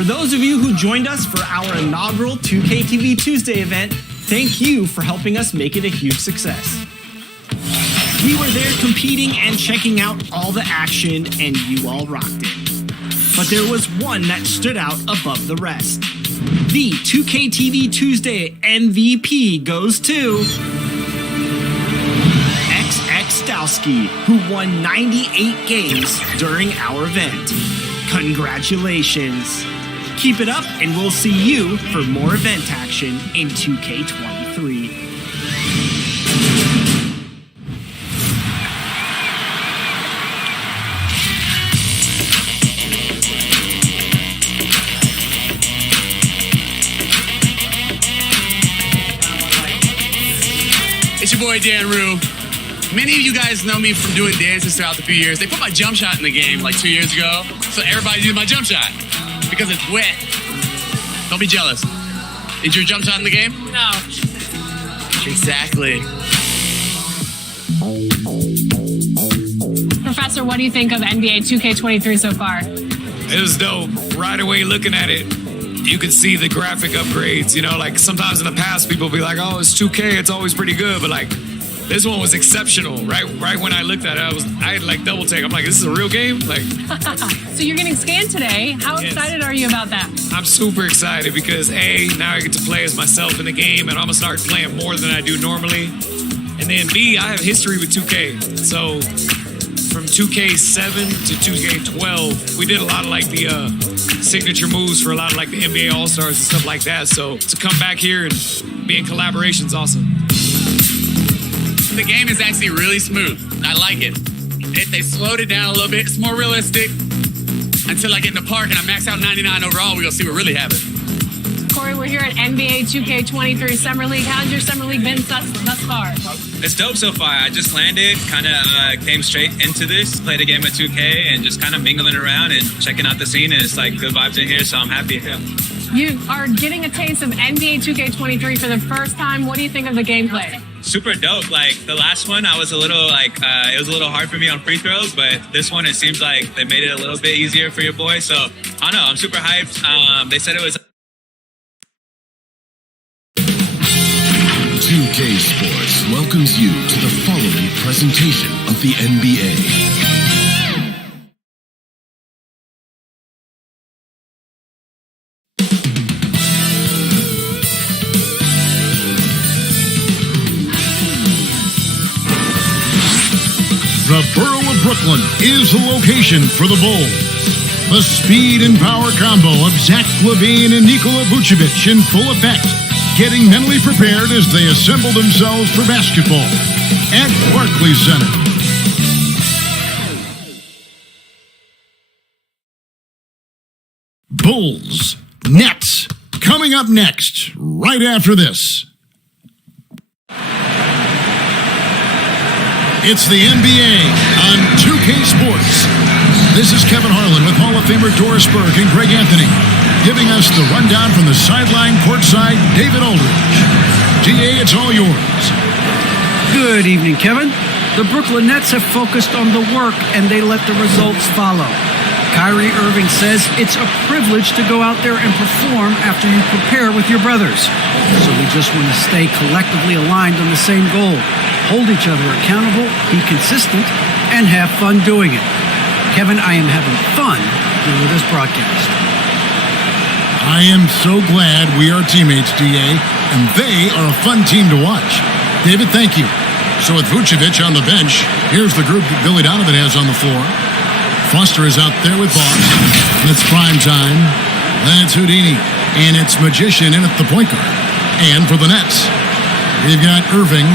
For those of you who joined us for our inaugural 2K TV Tuesday event, thank you for helping us make it a huge success. We were there competing and checking out all the action, and you all rocked it. But there was one that stood out above the rest. The 2K TV Tuesday MVP goes to XX Stowski, who won 98 games during our event. Congratulations! Keep it up, and we'll see you for more event action in 2K23. It's your boy Dan Rue. Many of you guys know me from doing dances throughout the few years. They put my jump shot in the game like 2 years ago, so everybody did my jump shot because it's wet. Don't be jealous. Is your jump shot in the game? No. Exactly. Professor, what do you think of NBA 2K23 so far? It was dope. Right away looking at it, you could see the graphic upgrades. You know, like sometimes in the past people be like, oh, it's 2K, it's always pretty good. But like this one was exceptional. Right when I looked at it, I had like double take. I'm like, this is a real game? Like So you're getting scanned today. How excited are you about that? I'm super excited because A, now I get to play as myself in the game and I'm gonna start playing more than I do normally. And then B, I have history with 2K. So from 2K7 to 2K12, we did a lot of like the signature moves for a lot of like the NBA All-Stars and stuff like that. So to come back here and be in collaboration is awesome. The game is actually really smooth. I like it. They slowed it down a little bit. It's more realistic. Until I get in the park and I max out 99 overall, we're gonna see what really happens. Corey, we're here at NBA 2K23 Summer League. How's your Summer League been thus far? It's dope so far. I just landed, kind of came straight into this, played a game of 2K, and just kind of mingling around and checking out the scene. And it's like good vibes in here, so I'm happy. Yeah. You are getting a taste of NBA 2K23 for the first time. What do you think of the gameplay? Super dope. Like the last one, I was a little like, it was a little hard for me on free throws, but this one, it seems like they made it a little bit easier for your boy. So I don't know, I'm super hyped. They said it was 2K Sports welcomes you to the following presentation of the NBA. The borough of Brooklyn is the location for the Bulls. The speed and power combo of Zach LaVine and Nikola Vucevic in full effect, getting mentally prepared as they assemble themselves for basketball at Barclays Center. Bulls, Nets, coming up next, right after this. It's the NBA on 2K Sports. This is Kevin Harlan with Hall of Famer Doris Burke and Greg Anthony, giving us the rundown from the sideline courtside, David Aldridge. DA, it's all yours. Good evening, Kevin. The Brooklyn Nets have focused on the work and they let the results follow. Kyrie Irving says it's a privilege to go out there and perform after you prepare with your brothers. So we just want to stay collectively aligned on the same goal. Hold each other accountable, be consistent, and have fun doing it. Kevin, I am having fun doing this broadcast. I am so glad we are teammates, DA, and they are a fun team to watch. David, thank you. So with Vucevic on the bench, here's the group that Billy Donovan has on the floor. Foster is out there with Boss. It's prime time. That's Houdini. And it's Magician in at the point guard. And for the Nets, we've got Irving.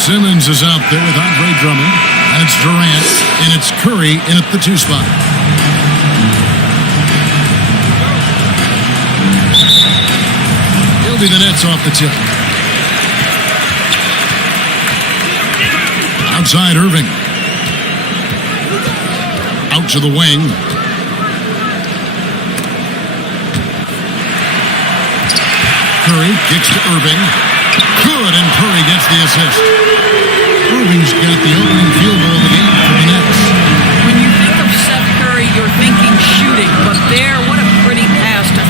Simmons is out there with Andre Drummond. That's Durant. And it's Curry in at the 2 spot. He'll be the Nets off the tip. Outside Irving. Out to the wing. Curry kicks to Irving. Good, and Curry gets the assist. Irving's got the opening field goal of the game for the Nets. When you think of Seth Curry, you're thinking shooting, but there, what a pretty pass to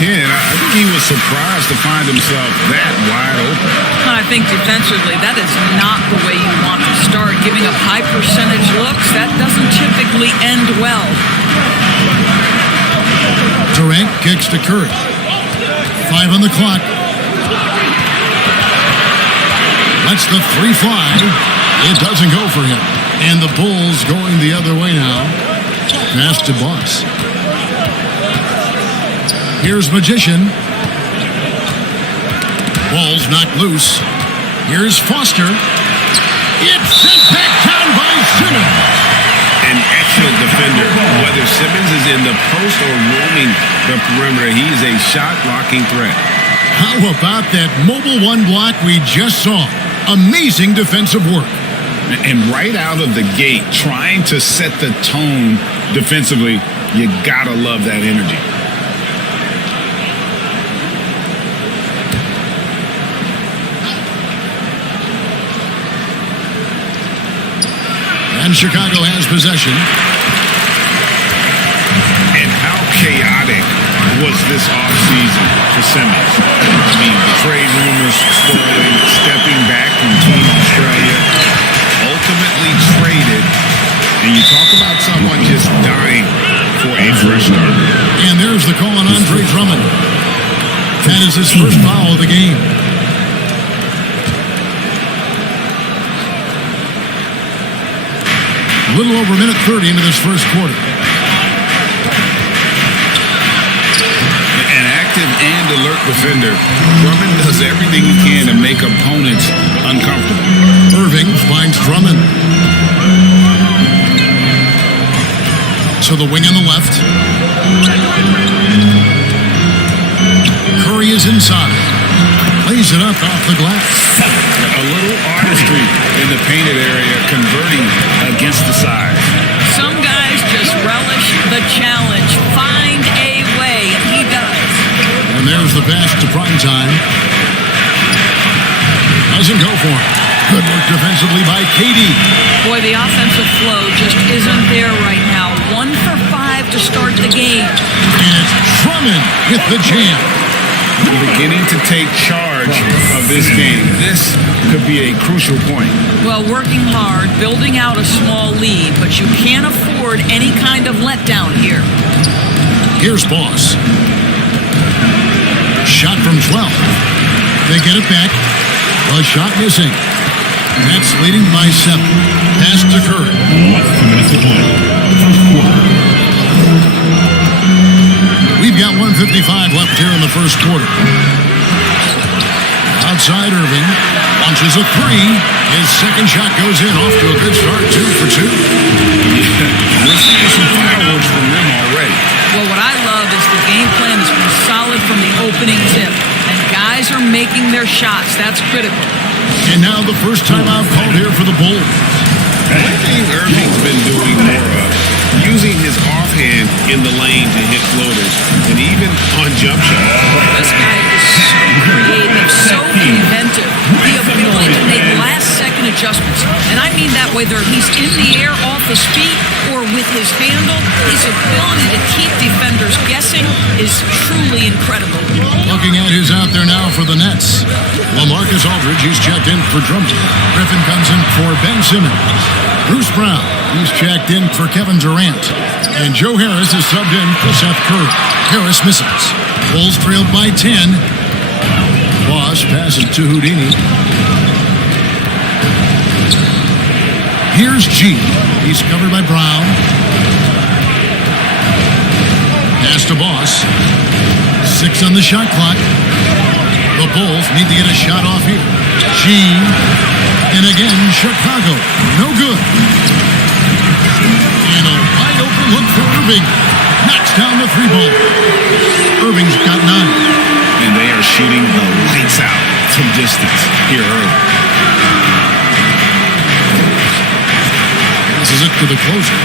10. I think he was surprised to find himself that wide open. I think defensively, that is not the way you want to start. Giving up high percentage looks, that doesn't typically end well. Durant kicks to Curry. 5 on the clock. Lets the 3 fly. It doesn't go for him. And the Bulls going the other way now. Pass to Boss. Here's Magician. Ball's knocked loose. Here's Foster. It's sent back down by Simmons. An excellent defender. Whether Simmons is in the post or roaming the perimeter, he's a shot-blocking threat. How about that mobile one block we just saw? Amazing defensive work. And right out of the gate, trying to set the tone defensively, you gotta love that energy. And Chicago has possession. And how chaotic was this offseason for Simmons? I mean, the trade rumors swirling, stepping back from Team Australia, ultimately traded. And you talk about someone just dying for a fresh start. And there's the call on Andre Drummond. That is his first foul of the game. A little over a minute 30 into this first quarter. An active and alert defender, Drummond does everything he can to make opponents uncomfortable. Irving finds Drummond. To the wing on the left. Curry is inside. Lays it up off the glass. A little artistry in the painted area, converting against the side. Some guys just relish the challenge. Find a way, and he does. And there's the pass to Primetime. Doesn't go for it. Good work defensively by KD. Boy, the offensive flow just isn't there right now. 1 for 5 to start the game. And it's Drummond with the jam. Beginning to take charge of this game. This could be a crucial point. Well, working hard, building out a small lead, but you can't afford any kind of letdown here. Here's Boss. Shot from 12. They get it back. A shot missing. Nets leading by 7. Pass to Curry. 2 minutes to play. First quarter. We've got 1:55 left here in the first quarter. Outside Irving. Launches a 3. His second shot goes in. Off to a good start. 2 for 2. We're seeing some fireworks from them already. Well, what I love is the game plan has been solid from the opening tip. And guys are making their shots. That's critical. And now the first time I've called here for the Bulls. One thing Irving's been doing more of, using his offhand in the lane to hit floaters, and even on jump shots. This guy is so creative, so inventive. The ability to make last-second adjustments. And I mean that whether he's in the air off his feet or with his handle, his ability to keep defenders guessing is truly incredible. Looking at who's out there now for the Nets. LaMarcus Aldridge, he's checked in for Drummond. Griffin comes in for Ben Simmons. Bruce Brown, he's checked in for Kevin Durant. And Joe Harris is subbed in for Seth Curry. Harris misses. Bulls trailed by 10. Boss passes to Houdini. Here's G. He's covered by Brown. Pass to Boss. 6 on the shot clock. The Bulls need to get a shot off here. G. And again, Chicago. No good. And a wide open look for Irving. Knocks down the 3-ball. Irving's got 9. And they are shooting the lights out from distance here early. This is it to the closer.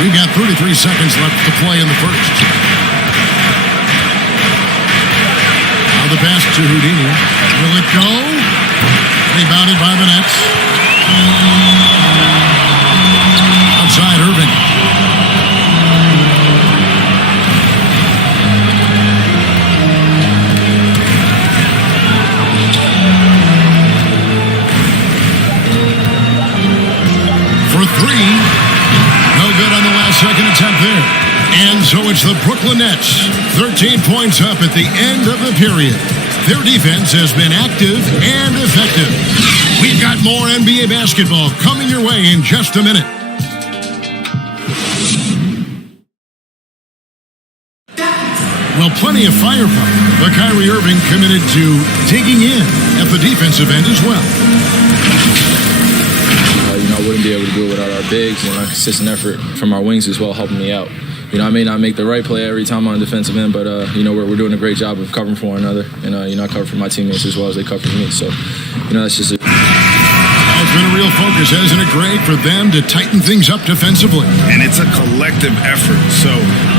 We've got 33 seconds left to play in the first. Now the pass to Houdini. Will it go? Rebounded by the Nets. Outside Irving. three. No good on the last second attempt there. And so it's the Brooklyn Nets, 13 points up at the end of the period. Their defense has been active and effective. We've got more NBA basketball coming your way in just a minute. Well, plenty of firepower, but Kyrie Irving committed to digging in at the defensive end as well. I wouldn't be able to do it without our bigs and our consistent effort from our wings as well, helping me out. I may not make the right play every time on the defensive end, but, we're doing a great job of covering for one another. And, I cover for my teammates as well as they cover for me. So, that's just it. It's been a real focus, hasn't it, Greg, for them to tighten things up defensively? And it's a collective effort. So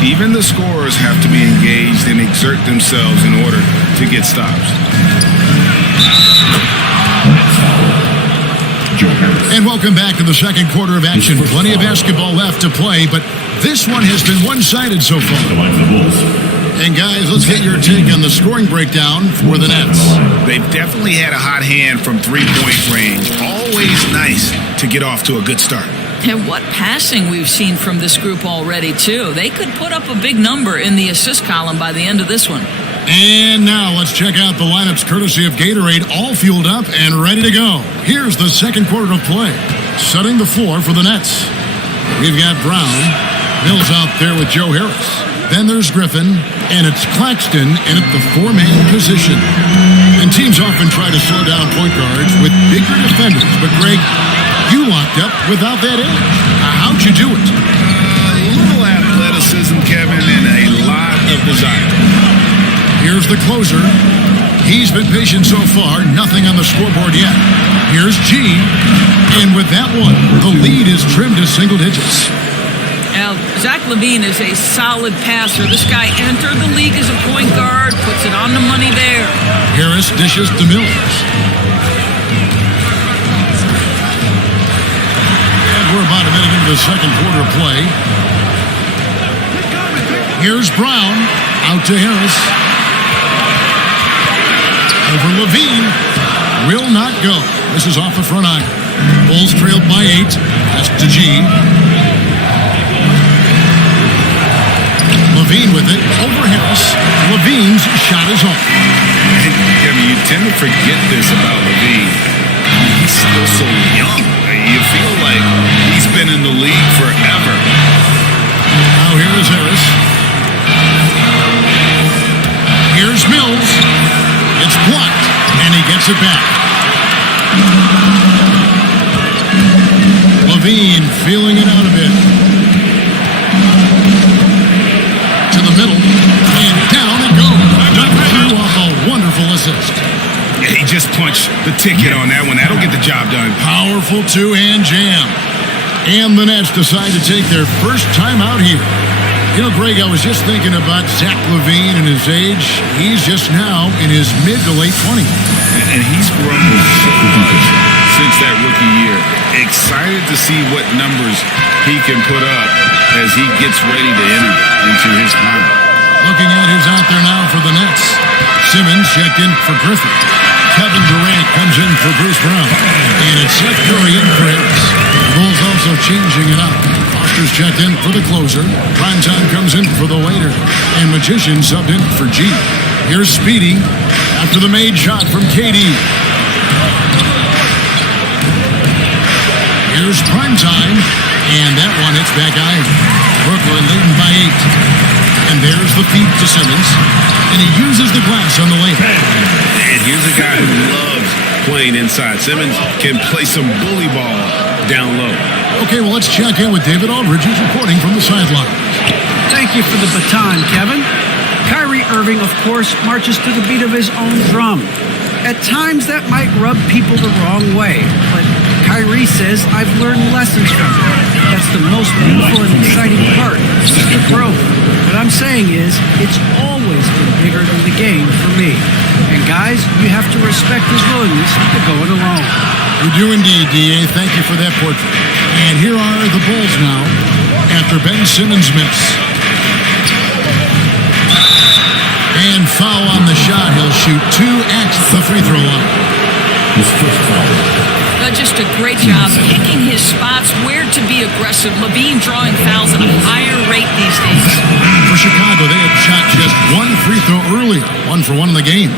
even the scorers have to be engaged and exert themselves in order to get stops. And welcome back to the second quarter of action. Plenty of basketball left to play, but this one has been one-sided so far. And guys, let's get your take on the scoring breakdown for the Nets. They've definitely had a hot hand from three-point range. Always nice to get off to a good start. And what passing we've seen from this group already, too. They could put up a big number in the assist column by the end of this one. And now let's check out the lineups courtesy of Gatorade, all fueled up and ready to go. Here's the second quarter of play. Setting the floor for the Nets. We've got Brown. Mills out there with Joe Harris. Then there's Griffin, and it's Claxton in at the four-man position. And teams often try to slow down point guards with bigger defenders. But, Greg, you locked up without that edge. How'd you do it? A little athleticism, Kevin, and a lot of desire. Here's the closer. He's been patient so far. Nothing on the scoreboard yet. Here's G. And with that one, the lead is trimmed to single digits. Now, Zach LaVine is a solid passer. This guy entered the league as a point guard, puts it on the money there. Harris dishes to Mills. And we're about a minute into the second quarter of play. Here's Brown. Out to Harris. Over LaVine. Will not go. This is off the front iron. Bulls trailed by 8. That's to G. LaVine with it, over Harris. LaVine's shot is off. Kevin, you tend to forget this about LaVine. He's still so young. You feel like he's been in the league forever. Now here is Harris. Here's Mills. It's blocked, and he gets it back. LaVine feeling it out a bit. Middle, and down it goes. Threw off a wonderful assist. Yeah, he just punched the ticket on that one. That'll get the job done. Powerful two-hand jam. And the Nets decide to take their first time out here. Greg, I was just thinking about Zach LaVine and his age. He's just now in his mid to late 20s. And he's grown so much since that rookie year. Excited to see what numbers he can put up as he gets ready to enter into his prime. Looking at who's out there now for the Nets. Simmons checked in for Griffin. Kevin Durant comes in for Bruce Brown. And it's Seth Curry in for Harris. The Bulls also changing it up. Foster's checked in for the closer. Primetime comes in for the waiter. And Magician subbed in for G. Here's Speedy after the made shot from KD. Here's Primetime. And that one hits back iron. Brooklyn leading by 8. And there's the feed to Simmons. And he uses the glass on the layup. And here's a guy who loves playing inside. Simmons can play some bully ball down low. Okay, well, let's check in with David Aldridge, who's reporting from the sideline. Thank you for the baton, Kevin. Kyrie Irving, of course, marches to the beat of his own drum. At times, that might rub people the wrong way, but Kyrie says, I've learned lessons from it. That's the most beautiful and exciting part, the growth. What I'm saying is, it's always been bigger than the game for me. And guys, you have to respect his willingness to go it alone. We do indeed, D.A. Thank you for that portrait. And here are the Bulls now, after Ben Simmons' miss. And foul on the shot. He'll shoot 2 at the free throw line. His first foul. Just a great job picking his spots, where to be aggressive. Levine drawing fouls at a higher rate these days. For Chicago, they had shot just one free throw earlier, 1 for 1 in the game.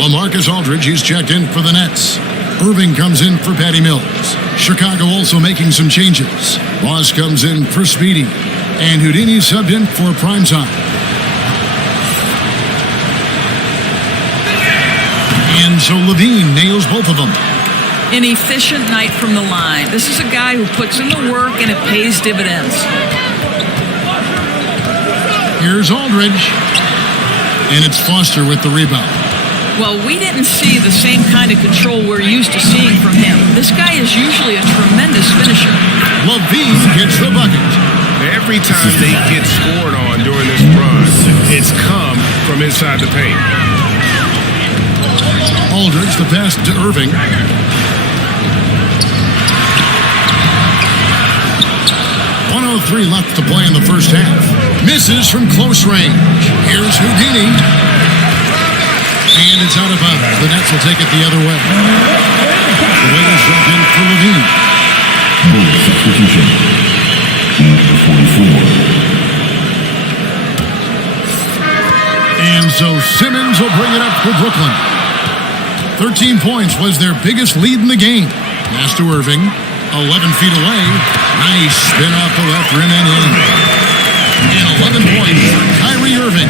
LaMarcus Aldridge, he's checked in for the Nets. Irving comes in for Patty Mills. Chicago also making some changes. Boss comes in for Speedy. And Houdini subbed in for Primetime. And so Levine nails both of them. An efficient night from the line. This is a guy who puts in the work and it pays dividends. Here's Aldridge. And it's Foster with the rebound. Well, we didn't see the same kind of control we're used to seeing from him. This guy is usually a tremendous finisher. Levine gets the bucket. Every time they get scored on during this run, it's come from inside the paint. Aldridge, the pass to Irving. 1:03 left to play in the first half. Misses from close range. Here's Houdini. And it's out of bounds. The Nets will take it the other way. The Lakers jump in for Levine. Substitution. Number 44. And so Simmons will bring it up for Brooklyn. 13 points was their biggest lead in the game. Pass to Irving. 11 feet away. Nice spin off the left rim and in. And 11 points for Kyrie Irving.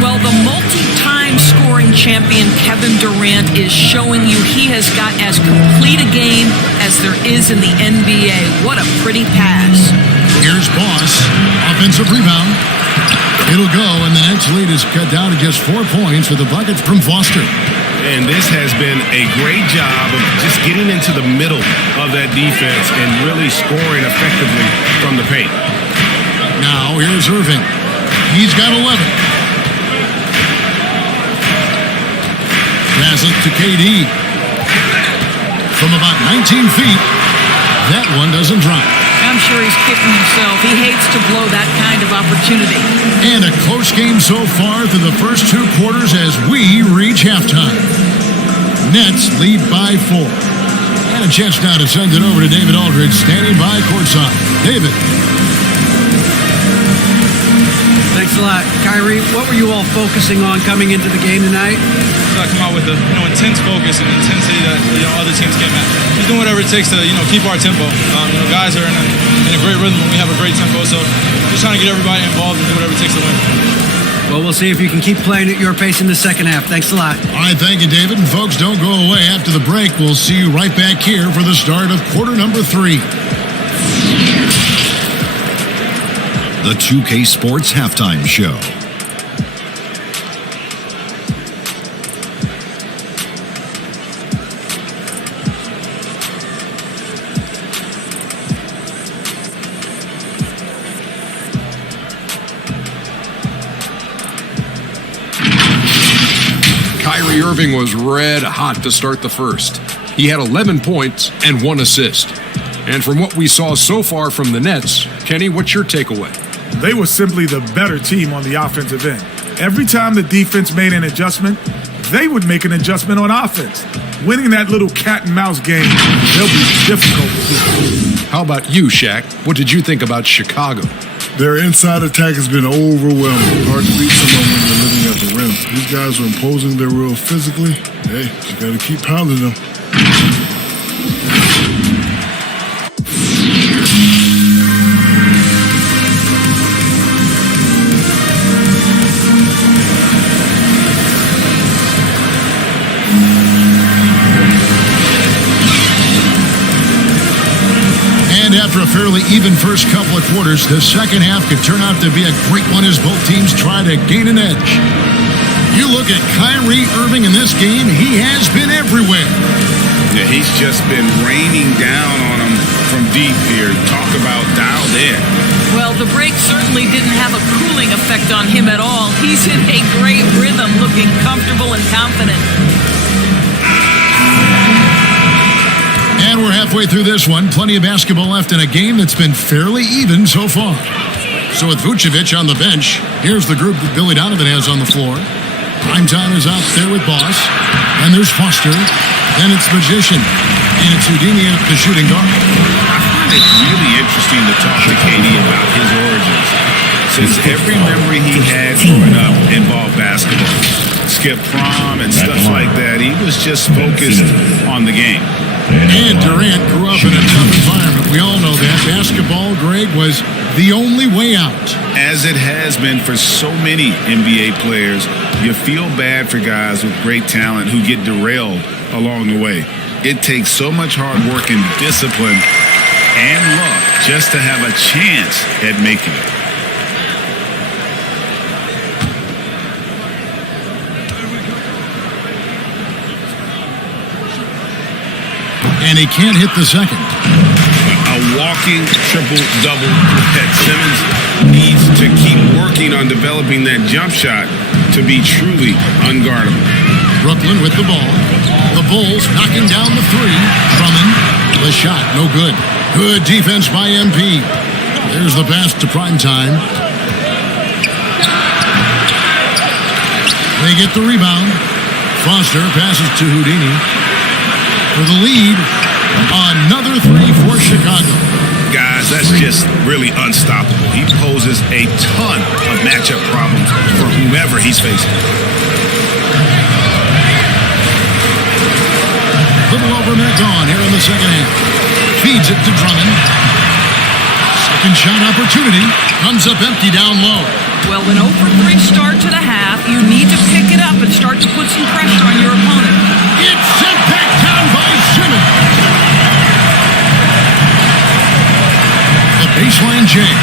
Well, the multi-time scoring champion Kevin Durant is showing you he has got as complete a game as there is in the NBA. What a pretty pass. Here's Boss. Offensive rebound. It'll go, and the Nets lead is cut down to just 4 points with a bucket from Foster. And this has been a great job of just getting into the middle of that defense and really scoring effectively from the paint. Now here's Irving. He's got 11. Pass it to KD. From about 19 feet, that one doesn't drop. I'm sure he's kicking himself. He hates to blow that kind of opportunity. And a close game so far through the first 2 quarters as we reach halftime. Nets lead by 4. And a chance now to send it over to David Aldridge, standing by courtside. David. Thanks a lot. Kyrie, what were you all focusing on coming into the game tonight? I come out with a intense focus and intensity that other teams can't match. Just doing whatever it takes to keep our tempo. Guys are in a great rhythm and we have a great tempo, so just trying to get everybody involved and do whatever it takes to win. Well, we'll see if you can keep playing at your pace in the second half. Thanks a lot. All right, thank you, David. And folks, don't go away. After the break, we'll see you right back here for the start of quarter number 3. The 2K Sports Halftime Show. Kyrie Irving was red hot to start the first. He had 11 points and 1 assist. And from what we saw so far from the Nets, Kenny, what's your takeaway? They were simply the better team on the offensive end. Every time the defense made an adjustment, they would make an adjustment on offense. Winning that little cat and mouse game, they'll be difficult to do. How about you, Shaq? What did you think about Chicago? Their inside attack has been overwhelming. Hard to beat someone when they're living at the rim. These guys are imposing their will physically. Hey, you got to keep pounding them. And after a fairly even first couple of quarters, the second half could turn out to be a great one as both teams try to gain an edge. You look at Kyrie Irving in this game, he has been everywhere. Yeah, he's just been raining down on them from deep here. Talk about dialed in. Well, the break certainly didn't have a cooling effect on him at all. He's in a great rhythm, looking comfortable and confident. And we're halfway through this one. Plenty of basketball left in a game that's been fairly even so far. So with Vucevic on the bench, here's the group that Billy Donovan has on the floor. Primetime is out there with Boss. And there's Foster. Then it's Magician. And it's Houdini at the shooting guard. I find it really interesting to talk to KD about his origins, since every memory he had growing up involved basketball. Skip prom and stuff like that. He was just focused on the game. And Durant grew up in a tough environment. We all know that. Basketball, Greg, was the only way out. As it has been for so many NBA players, you feel bad for guys with great talent who get derailed along the way. It takes so much hard work and discipline and luck just to have a chance at making it. And he can't hit the second. A walking triple-double that Simmons needs to keep working on developing that jump shot to be truly unguardable. Brooklyn with the ball. The Bulls knocking down the three. Drummond, the shot, no good. Good defense by MP. There's the pass to Primetime. They get the rebound. Foster passes to Houdini. For the lead, another three for Chicago. Guys, that's just really unstoppable. He poses a ton of matchup problems for whomever he's facing. Little over net gone here in the second half. Feeds it to Drummond. Second shot opportunity. Comes up empty down low. Well, an 0-for-3 start to the half. You need to pick it up and start to put some pressure on your opponent. It's sent back down by Simmons. The baseline jam.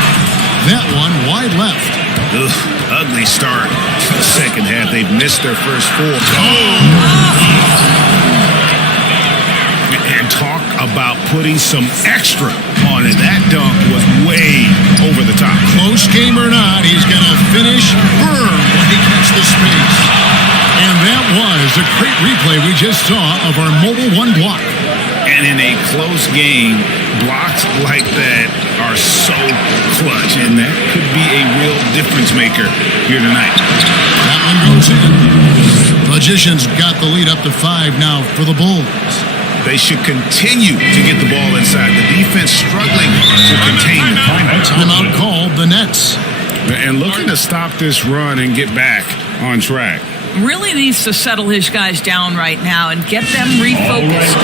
That one wide left. Ugh, ugly start. The second half, they've missed their first four. And talk about putting some extra on it. That dunk was way over the top. Close game or not, he's going to finish firm when he gets the space. And that was a great replay we just saw of our Mobile One block. And in a close game, blocks like that are so clutch, and that could be a real difference maker here tonight. That one goes in. Magicians got the lead up to 5 now for the Bulls. They should continue to get the ball inside. The defense struggling to contain it. Timeout called the Nets. And looking to stop this run and get back on track. Really needs to settle his guys down right now and get them refocused.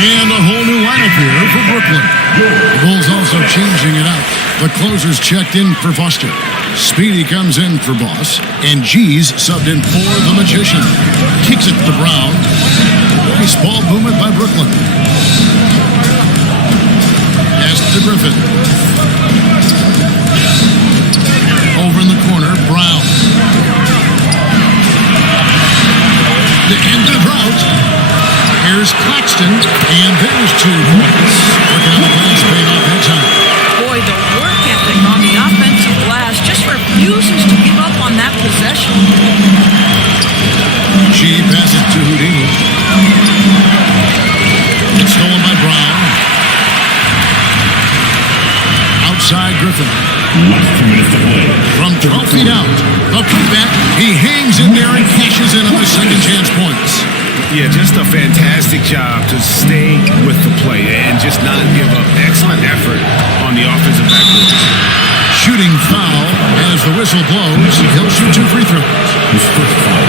And a whole new lineup here for Brooklyn. The Bulls also changing it up. The closers checked in for Foster. Speedy comes in for Boss. And G's subbed in for the Magician. Kicks it to Brown. Nice ball movement by Brooklyn. Pass to Griffin. Over in the corner, Brown. The end of the drought. Here's Claxton, and there's 2 points. Working on the glass, paid off that time. Boy, the work ethic on the offensive glass just refuses to give up on that possession. She passes to Houdini. It's stolen by Brown. Outside Griffin. From 12 feet out, the putback, he hangs in there and cashes in on the second chance points. Yeah, just a fantastic job to stay with the play and just not give up. Excellent effort on the offensive backboard. Shooting foul as the whistle blows. He'll shoot 2 free throws. His first foul.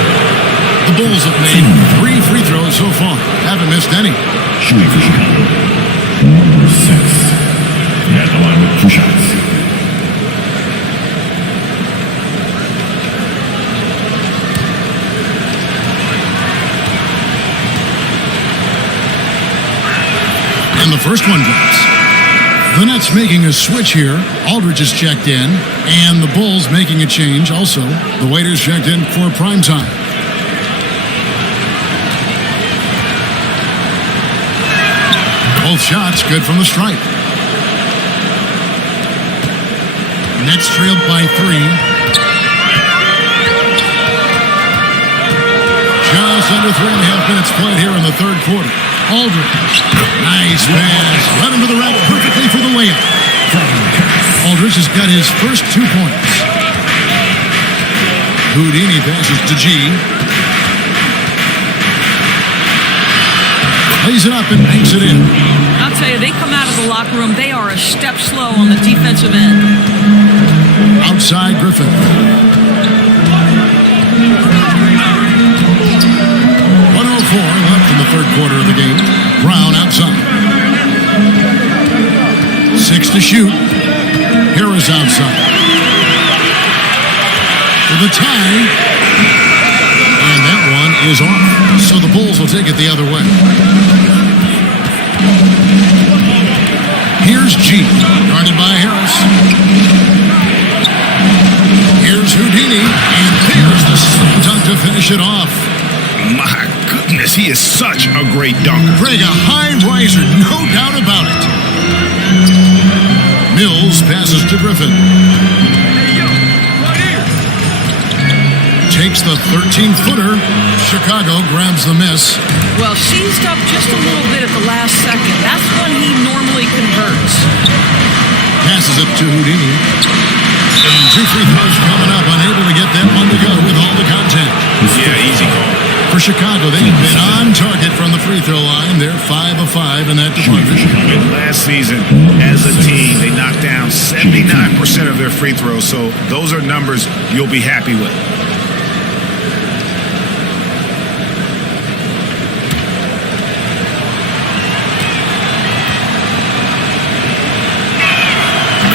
The Bulls have made 3 free throws so far. Haven't missed any. Shooting for Chicago. Number 6. At the line with 2 shots. And the first one drops. The Nets making a switch here. Aldridge is checked in. And the Bulls making a change also. The waiters checked in for Primetime. Both shots good from the stripe. Nets trailed by 3. Just under 3.5 minutes played here in the third quarter. Aldridge. Nice pass. Right into the rack perfectly for the layup. Aldridge has got his first 2 points. Houdini passes to G. Lays it up and banks it in. I'll tell you, they come out of the locker room, they are a step slow on the defensive end. Outside Griffin. 1:04 left in the third quarter of the game. Brown outside. 6 to shoot. Harris outside. With a tie. And that one is off. So the Bulls will take it the other way. Here's G. Guarded by Harris. Here's Houdini. And there's the slam dunk to finish it off. My goodness, he is such a great dunker. Greg, a high riser, no doubt about it. Mills passes to Griffin. Takes the 13-footer. Chicago grabs the miss. Well, seized up just a little bit at the last second. That's when he normally converts. Passes it to Houdini. And 2 free throws coming up. Unable to get that one to go with all the contact. Yeah, easy call. For Chicago, they've been on target from the free throw line. They're 5 of 5 in that department. Last season, as a team, they knocked down 79% of their free throws. So those are numbers you'll be happy with.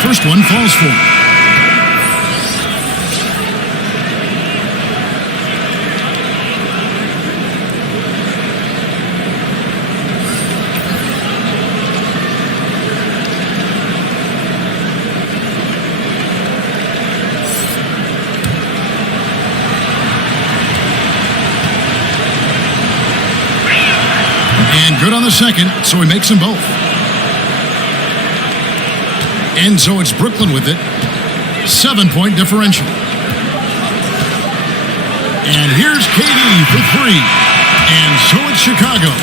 First one falls for. And good on the second, so he makes them both. And so it's Brooklyn with it. 7-point differential. And here's KD for 3. And so it's Chicago,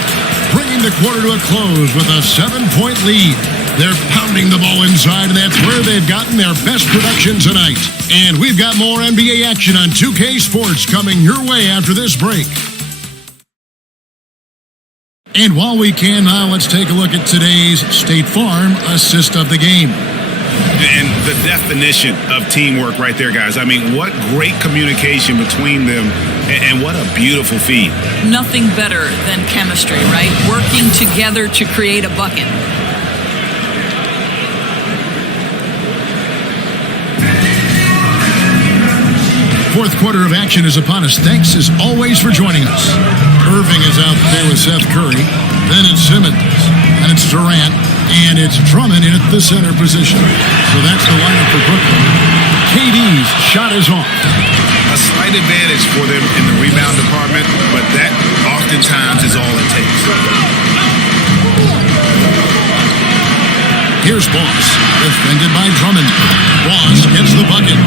bringing the quarter to a close with a 7-point lead. They're pounding the ball inside, and that's where they've gotten their best production tonight. And we've got more NBA action on 2K Sports coming your way after this break. And while we can now, let's take a look at today's State Farm assist of the game. And the definition of teamwork right there, guys. I mean, what great communication between them, and what a beautiful feed. Nothing better than chemistry, right? Working together to create a bucket. Fourth quarter of action is upon us. Thanks as always for joining us. Irving is out there with Seth Curry. Then it's Simmons. And it's Durant. And it's Drummond in at the center position. So that's the lineup for Brooklyn. KD's shot is off. A slight advantage for them in the rebound department, but that oftentimes is all it takes. Here's Boss, defended by Drummond. Boss gets the bucket.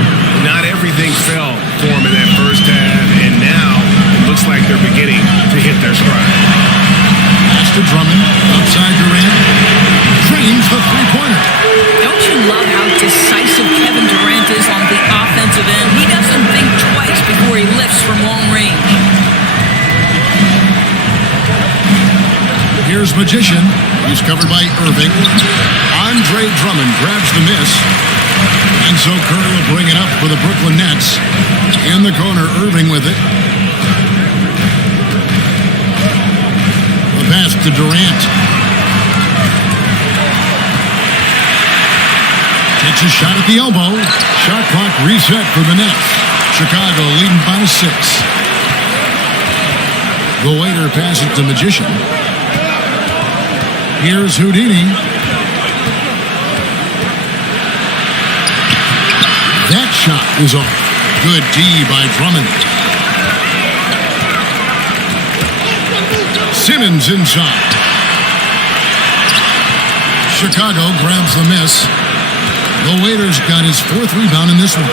Not everything fell for him in that first half, and now it looks like they're beginning to hit their stride. Pass to Drummond, outside Durant. Drains the three-pointer. Don't you love how decisive Kevin Durant is on the offensive end? He doesn't think twice before he lifts from long range. Here's Magician. He's covered by Irving. Andre Drummond grabs the miss. And so Curry will bring it up for the Brooklyn Nets. In the corner, Irving with it. The pass to Durant. Takes a shot at the elbow. Shot clock reset for the Nets. Chicago leading by 6. The waiter passes to Magician. Here's Houdini. That shot is off. Good D by Drummond. Simmons inside. Chicago grabs the miss. The waiter's got his 4th rebound in this one.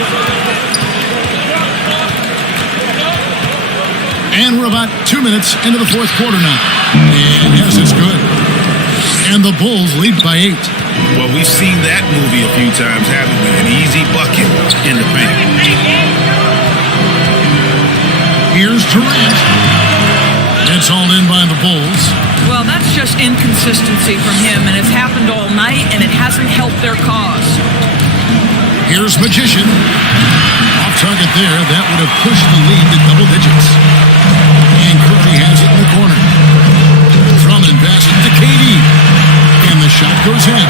And we're about 2 minutes into the 4th quarter now. And yes, it's good. And the Bulls lead by 8. Well, we've seen that movie a few times, haven't we? An easy bucket in the paint. Here's Durant. It's all in by the Bulls. Well, Well, that's just inconsistency from him, and it's happened all night, and it hasn't helped their cause. Here's Magician. Off target there. That would have pushed the lead to double digits. And Curry has it in the corner. Drummond passes to KD. And the shot goes in.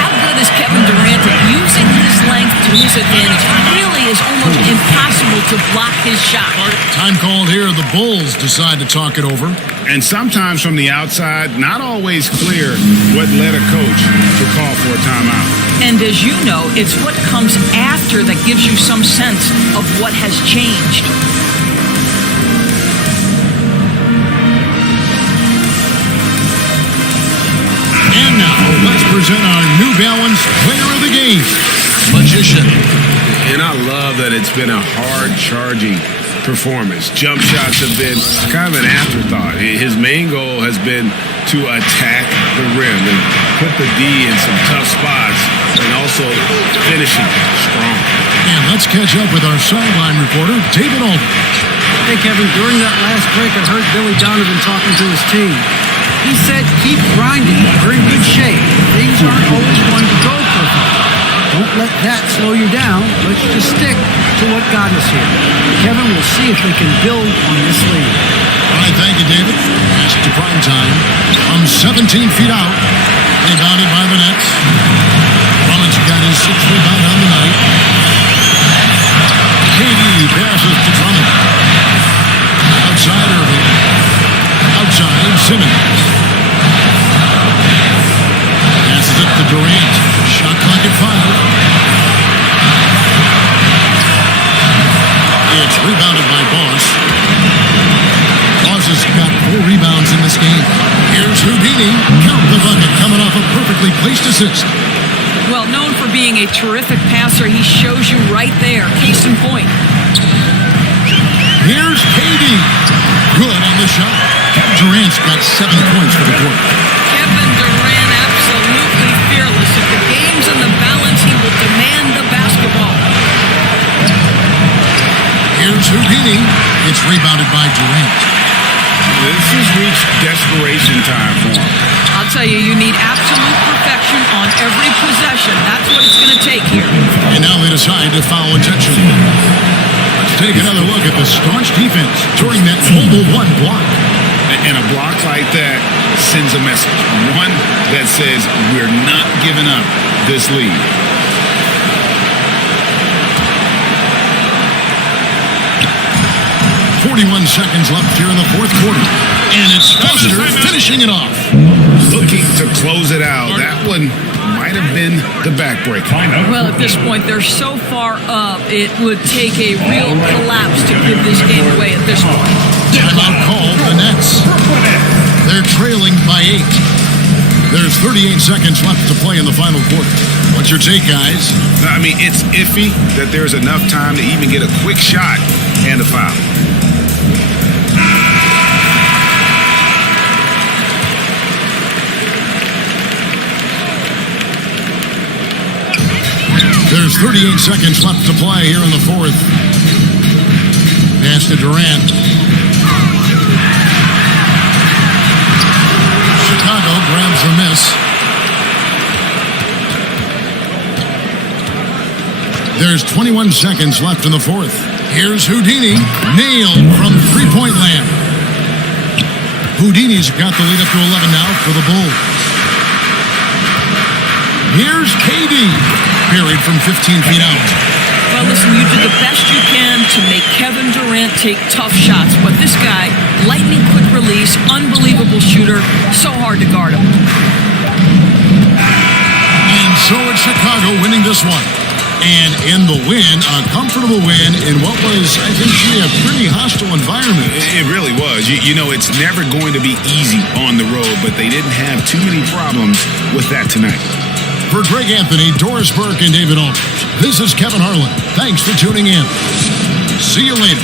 How good is Kevin Durant at using his length to his advantage? It really is almost impossible to block his shot. Time called here. The Bulls decide to talk it over. And sometimes from the outside, not always clear what led a coach to call for a timeout. And as you know, it's what comes after that gives you some sense of what has changed. And now, let's present our New Balance Player of the Game, Magician. And I love that it's been a hard-charging performance. Jump shots have been kind of an afterthought. His main goal has been to attack the rim and put the D in some tough spots and also finishing strong. And let's catch up with our sideline reporter, David Aldridge. Hey, Kevin, during that last break, I heard Billy Donovan talking to his team. He said, keep grinding. We're in good shape. Things aren't always going to go perfect. Don't let that slow you down. Let's just stick to what got us here. Kevin, will see if we can build on this lead. All right, thank you, David. Pass to prime time. From 17 feet out. Rebounded by the Nets. Rollins got his 6th rebound on the night. KD passes to Drummond. Outside Irving. Outside Simmons. Passes it to Durant. Shot clock at 5. It's rebounded by Boss. Boss has got 4 rebounds in this game. Here's Houdini. Count the bucket coming off a perfectly placed assist. Well, known for being a terrific passer, he shows you right there. Case in point. Here's KD. Good on the shot. Durant's got 7 points for the quarter. Kevin Durant absolutely fearless. If the game's in the balance, he will demand the basketball. Here's Houdini. It's rebounded by Durant. This has reached desperation time for him. I'll tell you, you need absolute perfection on every possession. That's what it's going to take here. And now they decide to foul intentionally. Let's take another look at the staunch defense during that mobile 1 block. And a block like that sends a message. One that says we're not giving up this lead. .41 seconds left here in the 4th quarter. And it's Foster finishing it off. Looking to close it out. That one might have been the backbreaker. Well, at this point, they're so far up, it would take a real collapse to give this game away at this point. Timeout called the Nets. They're trailing by 8. There's 38 seconds left to play in the final quarter. What's your take, guys? I mean, it's iffy that there's enough time to even get a quick shot and a foul. There's 38 seconds left to play here in the 4th. Pass to Durant. Chicago grabs the miss. There's 21 seconds left in the 4th. Here's Houdini. Nailed from three-point land. Houdini's got the lead up to 11 now for the Bulls. Here's KD. Buried from 15 feet out. Well, listen, you do the best you can to make Kevin Durant take tough shots. But this guy, lightning quick release, unbelievable shooter, so hard to guard him. And so it's Chicago winning this one. And in the win, a comfortable win in what was, I think, a pretty hostile environment. It really was. You know, it's never going to be easy on the road, but they didn't have too many problems with that tonight. For Greg Anthony, Doris Burke, and David Aldridge, this is Kevin Harlan. Thanks for tuning in. See you later.